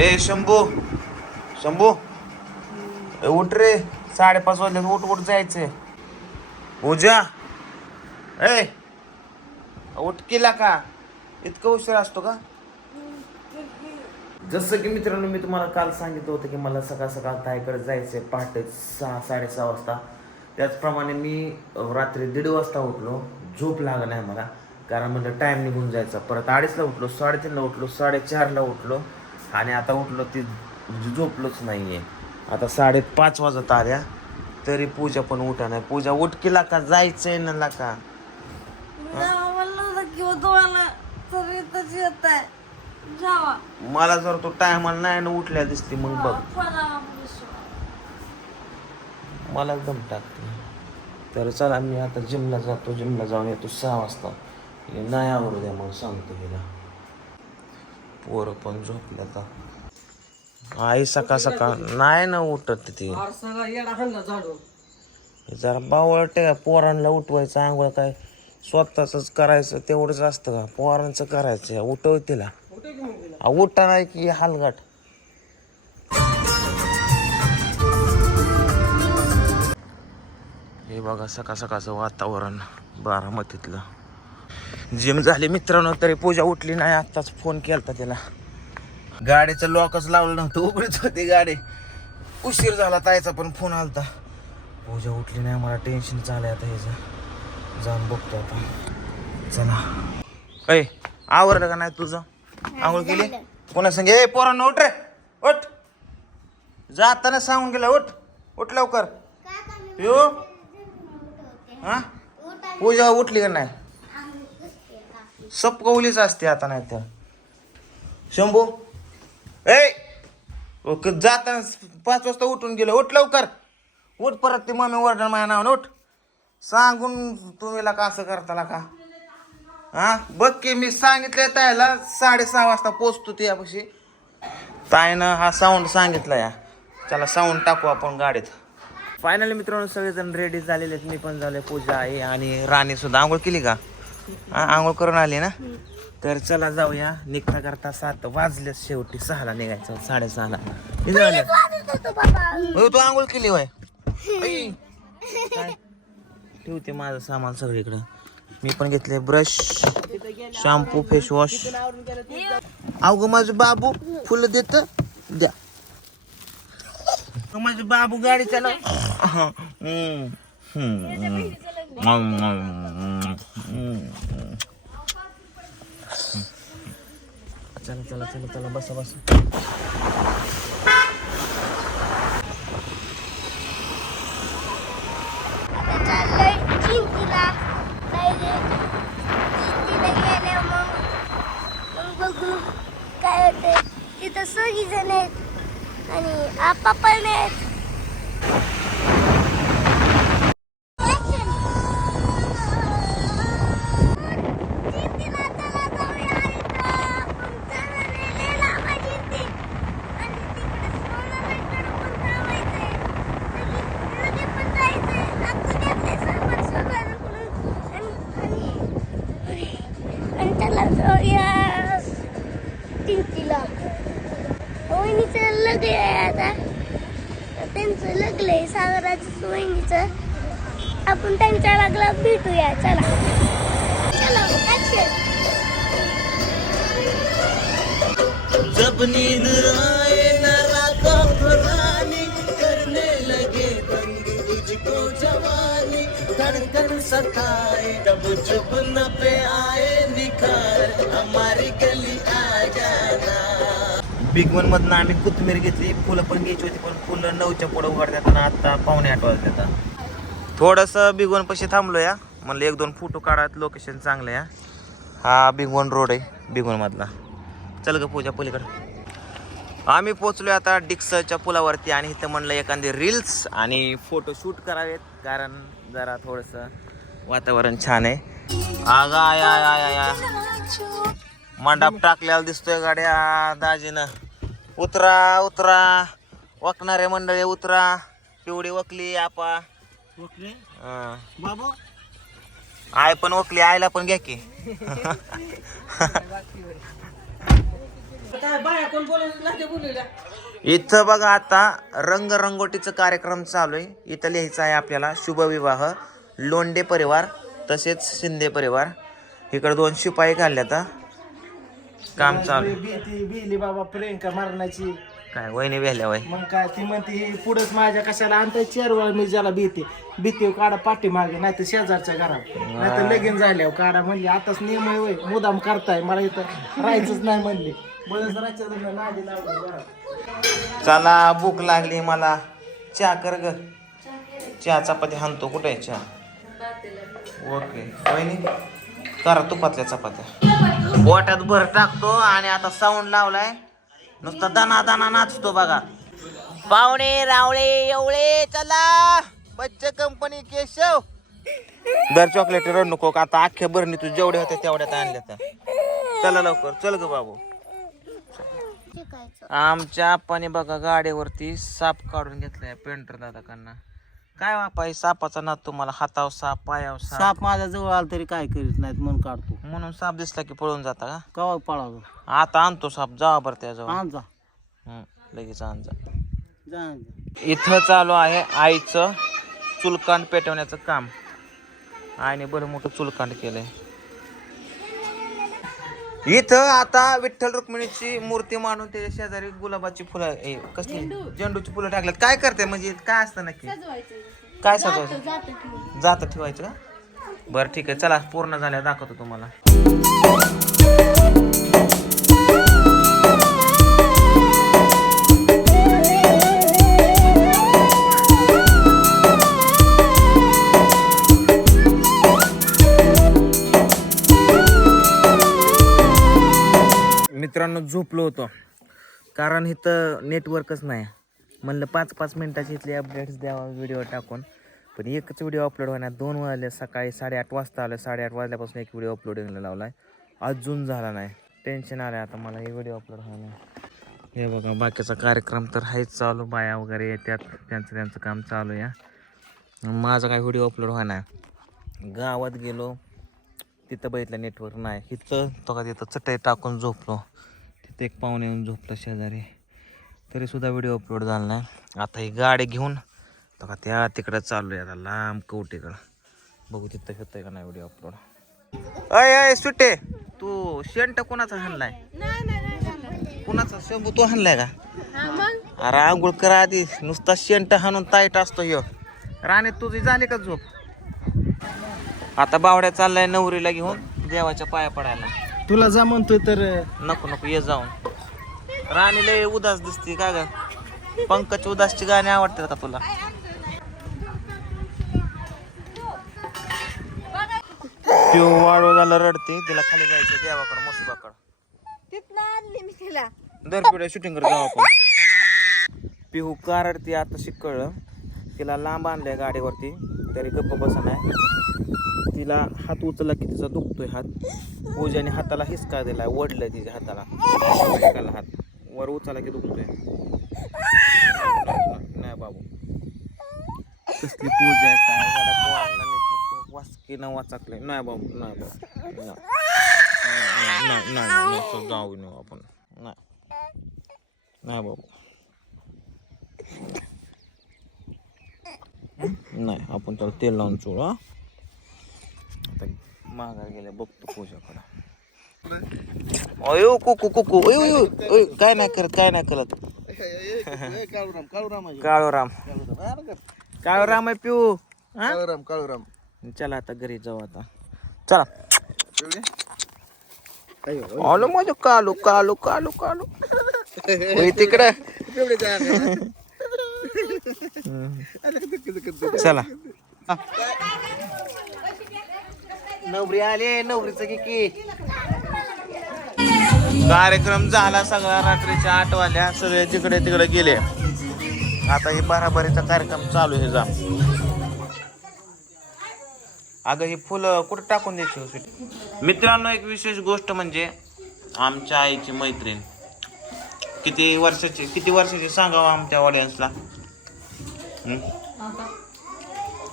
ए शंभू शंभू उठ रे 5:30 वाजले उठ उठ जायचंय पूजा ए उठ केला का इतकं उशीर असतो का जसं की मित्रांनो मी तुम्हाला काल सांगितलं होतं की मला सकाळ सकाळ ताईकडे जायचंय पहाटे 6-6:30 वाजता त्याचप्रमाणे मी रात्री 1:30 वाजता उठलो झोप लागला नाही मला कारण म्हणजे टाईम निघून जायचा परत 2:30ला उठलो 3:30ला उठलो 4:30ला उठलो आणि आता उठलो ती म्हणजे झोपलोच नाही आहे आता 5:30 वाजत आल्या तरी पूजा पण उठा नाही पूजा उठ केला का जायचंय ना का मला जर तो टायमाला नाही ना उठल्या दिसते मग बघ मला दम टाकते तर चला मी आता जिमला जातो जिमला जाऊन येतो 6 वाजता नाही आवडू द्या मग सांगतो हिला पोरं पण झोपल्या का आई सकाळ सकाळ नाही ना उठत ती जरा बावळटे पोरांना उठवायचं आंघोळ काय स्वतःच करायचं तेवढंच असतं का पोरांचं करायचं उठव तिला उठा नाही की हालगाट हे बघा सकाळ सकाळचं वातावरण बारामतीतलं जिम झाली मित्रांनो तरी पूजा उठली नाही आत्ताच फोन केलता तिला गाडीचं लॉकच लावलं नव्हतं उघडीच होती गाडी उशीर झाला ताईचा पण फोन आलता पूजा उठली नाही मला टेन्शन चालय आता ह्याचं जाऊन बघतो आता चला ऐ आवरलं का नाही तुझं आंघोळ केली कोणा सांगे ए पोरांना उठ रे उठ जाताना सांगून गेला उठ उठ लवकर पिऊ हा पूजा उठली का नाही सपकवलीच असते आता नाही तर शंभू ए ओके जाताना 5 वाजता उठून गेलो उठ लवकर उठ परत ती मम्मी ओरडण माझ्या नावानं उठ सांगून तुम्ही का असं करताला का हा बघ की मी सांगितलंय तायला 6:30 वाजता पोचतो त्यापाशी ताईनं हा साऊंड सांगितला या त्याला साऊंड टाकू आपण गाडीत फायनली मित्रांनो सगळेजण रेडी झालेले आहेत मी पण झाले पूजा आहे आणि राणी सुद्धा आंघोळ केली का हा आंघोळ करून आली ना तर चला जाऊया निघता करता 7 वाजले शेवटी 6ला निघायचं 6:30ला तू आंघोळ केली वय काय ठेवते माझं सामान सगळीकडं मी पण घेतले ब्रश शॅम्पू फेस वॉश अवघ माझं बाबू फुलं देत द्या माझं बाबू गाडी चालव चला चला चला चला बसा बसा काय होते तिथं सगळी जण आहेत आणि आपा पण आहेत त्यांचं लग्न सागराचं वहिनीचं आपण त्यांच्या लागला भेटूया चला चलो जब नींद आए न रातों पुरानी करने लगे तंग तुझको जवानी धड़कन सताए जब जुबन पे आए निखार हमारी गली आ जाना बिग वन मधनं आम्ही कोथिंबीर घेतली फुलं पण घ्यायची होती पण फुलं 9च्या पुढे उघडतात ना आता 7:45 वाजतात थोडंसं बिग वन पाशी थांबलो या म्हणलं 1-2 फोटो काढत लोकेशन चांगलं या हा बिग वन रोड आहे बिग वन मधला चल ग पूजा पलीकडे आम्ही पोचलोय आता डिक्सच्या पुलावरती आणि इथं म्हणलं एखादी रील्स आणि फोटो शूट करावेत कारण जरा थोडंसं वातावरण छान आहे आगा या मंडप टाकलेला दिसतोय गाड्या दाजीनं उतरा उतरा वकणारे मंडळी उतरा पिवडी वकली आपा वकली बाबू आय पण वकली आयला पण घ्या की इथं बघा आता रंगरंगोटीचा कार्यक्रम चालू आहे. इथं लिहायचं आहे आपल्याला शुभविवाह लोंढे परिवार तसेच शिंदे परिवार. इकडे 2 शिपाई काढले आता काम चालू. बिली बाबा प्रियंका मारण्याची काय वहिनी व्याल्या वय मग काय ती म्हणते ही पुढंच माझ्या कशाला आणताय चेअरवर मी ज्याला भीती काढा पाठी मागे नाही तर शेजारच्या घरात नाही तर लगीन झाल्यावर काढा म्हणली आताच नियम आहे होय मुदाम करताय मला इथं राहायचंच नाही म्हणले बळच राहायचं नादी लावलं घरात. चला भूक लागली मला. चहा कर ग. चहा चपाती हाणतो. कुठे आहे चहा? ओके वहिनी करा तुपातल्या चपात्या. पोटात भर टाकतो आणि आता साऊंड लावलाय नुसता दाना दाना नाचतो बघा. पाहुणे रावळे एवळे चला बच्च कंपनी केशव. दर चॉकलेट रड नको आता अख्ख्या बरणी तू जेवढे होते तेवढ्यात आणल्या तर. चला लवकर चल ग बाबू. आमच्या आप्पाने बघा गाडीवरती साप काढून घेतलाय पेंटर दादाकांना. काय बापा सापाचा नाद तुम्हाला. हातावर साप पायावर साप माझ्या जवळ आला तरी काय करीत नाहीत म्हणून काढतो. म्हणून साप दिसला की पळून जाता का? कवा पळावं आता आणतो साप. जावा बरं त्याजवळ. आण जा लगेच आण जा. जा. इथं चालू आहे आईचं चुलकांड पेटवण्याचं काम. आईने बरं मोठं चुलकांड केलंय. इथं आता विठ्ठल रुक्मिणीची मूर्ती मांडून त्याच्या शेजारी गुलाबाची फुलं कसली झेंडूची फुलं टाकल्यात. काय करते म्हणजे काय असतं नक्की? काय सजवायचं? जात ठेवायचं का? बरं ठीक आहे चला पूर्ण झाल्या दाखवतो तुम्हाला. मित्रांनो झोपलो होतो कारण इथं नेटवर्कच नाही. म्हणलं 5-5 मिनिटाची इथले अपडेट्स द्यावा व्हिडिओ टाकून. पण एकच व्हिडिओ अपलोड होणार. 2 वाजले. सकाळी 8:30 वाजता आलं. 8:30 वाजल्यापासून एक व्हिडिओ अपलोडिंगला लावला आहे. अजून झाला नाही. टेन्शन आलं आता मला हे व्हिडिओ अपलोड व्हायला. हे बघा बाकीचा कार्यक्रम तर आहेच चालू. बाया वगैरे येतात त्यांचं काम चालू आहे. माझा काय व्हिडिओ अपलोड व्हायला. गावात गेलो तिथं बघितलं नेटवर्क नाही. इथं तो का तिथं चटई टाकून झोपलो. तिथं एक पाहुणे येऊन झोपलं शेजारी. तरीसुद्धा व्हिडिओ अपलोड झाला नाही. आता ही गाडी घेऊन तो का त्या तिकडं चालू आहे आता लांब कवटीकडं. बघू तिथं होतंय का नाही व्हिडिओ अपलोड. अय सुट्टे तू शेंट कोणाचा हाणलाय? कोणाचा शंभू तू हाणलाय का? अरे आंघोळ करा आधी. नुसता शेंट हाणून ताईट असतो ह्यो. राणे तुझी झाली का झोप? आता बावड्या चाललाय नवरीला घेऊन देवाच्या पाया पडायला. तुला जा म्हणतोय तर नको ये जाऊन. राणी लय उदास दिसते का ग? पंकज उदासची गाणी आवडतात का तुला? त्यो वाढव झाला रडते. तिला खाली जायचं देवाकडं मसुबाकडं. दर पिढ्या शूटिंग करत जाऊ आपण. पिहू का रडते आता शिकळलं. तिला लांब आणलंय गाडीवरती तरी गप्प बसा नाही. तिला हात उचलला की तिचा दुखतोय हात. पूजाने हाताला हिसका दिलाय. ओढलंय तिच्या हाताला. हात वर उचलला की दुखतोय. नाही बाबू कसली पूजा आहे काय वाचकीनं वाचकलंय. नाही बाबू नाही बाबू नाही जाऊ नये आपण. नाही बाबू नाही आपण त्याला तेल लावून चोळू. आता माघार गेल्या बघतो पूजाकडं. अयो कुकू कुकू अयो काय नाही करत काळूराम आहे पिऊ. काळूराम चला आता घरी जाऊ आता. चला आलो माझं कालू कालू कालू कालू तिकडं. चला नवरी आले. नवरीचं की कार्यक्रम झाला सगळा. रात्रीच्या 8 वाजल्या. सगळे जिकडे तिकडे गेले. आता हे बराबरीचा कार्यक्रम चालू आहे. जा अगं ही फुलं कुठं टाकून द्यायची होती. मित्रांनो एक विशेष गोष्ट म्हणजे आमच्या आईची मैत्रीण किती वर्षाची सांगावं आमच्या ऑडियन्सला.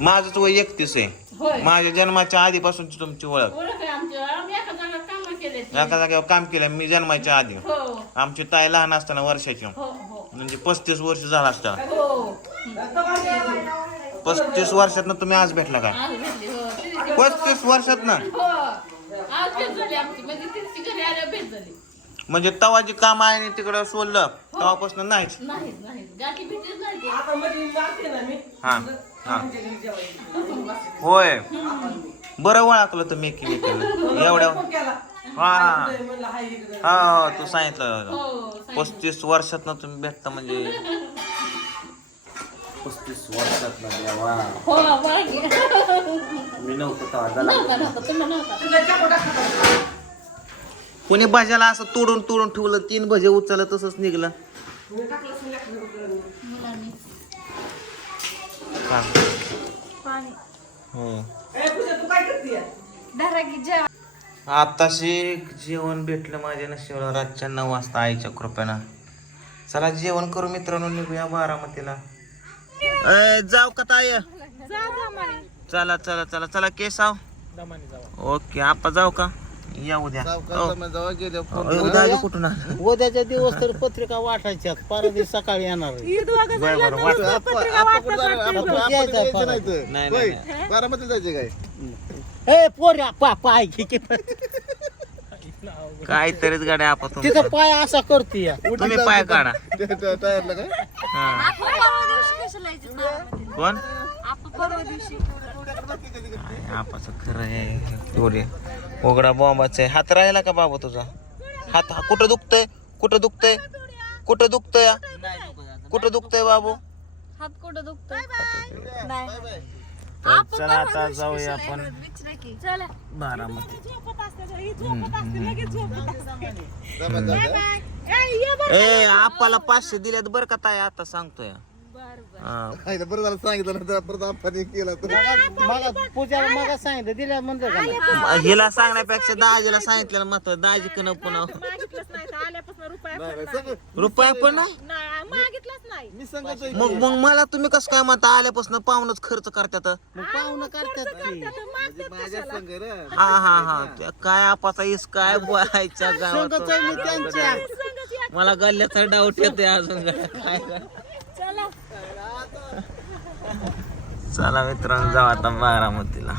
माझंच वय 31 आहे. माझ्या जन्माच्या आधीपासूनची तुमची ओळख. एका जागेवर काम केलं मी जन्माच्या आधी. आमची ताई लहान असताना वर्षाची, म्हणजे 35 वर्ष झाला असता. 35 वर्षात तुम्ही आज भेटला का? 35 वर्षात ना, म्हणजे तवाची काम आहे तिकडं सोडलं तेव्हापासून नाहीच. हा हा होय, बरं ओळखलं तुम्ही एकमेकांना एवढ्या. हा हा हा तू सांगितलं 35 वर्षात ना तुम्ही भेटता, म्हणजे 35 वर्षात ना देवा. मी नव्हतं कोणी भाज्याला असं तोडून तोडून ठेवलं, 3 भजे उचललं तसंच निघलं. आताशी जेवण भेटलं माझ्या नशिबाला रातच्या 9 वाजता आईच्या कृपेनं. चला जेवण करू मित्रांनो, निघूया बारामतीला. जाऊ का ताई? चला चला चला चला केसाव. ओके आपा जाऊ का? या उद्या. उद्या कुठून? उद्याच्या दिवस तर पत्रिका वाटायच्या, परवा सकाळी येणार. बारामती जायचे काय? पाय काहीतरीच गाड्या आपण तिथं पाय असा करते. तुम्ही पाय काढा. टायरला काय कोण आपाचं खरं आहे. उघडा बॉम्बाचा आहे. हात राहिला का बाबा तुझा? हात कुठं दुखतय? कुठं दुखतय? कुठं दुखतय? कुठं दुखतय बाबू? हात कुठं दुखतोय? चला आता जाऊया आपण बारामती. ए आपाला 500 दिल्यात बरं का ताई, आता सांगतोय. बरं झालं सांगितलं, परत आपण केलं. पूजाला मग सांगितलं दिल्या म्हणतो का? हिला सांगण्यापेक्षा दाजीला सांगितलेलं महत्व. दाजी कन पुन्हा रुपया पण नाही. मी सांगतोय मग मग मला तुम्ही कसं काय म्हणता? आल्यापासून पाहुणच खर्च करतात. पाहुणं करतात माझ्या संग. हा हा हा त्या काय आपाचा इस काय बोलायच्या गावात. मला गल्ल्याचा डाऊट येतोय अजून. काय चला मित्रांनो जाऊ आता बारामतीला.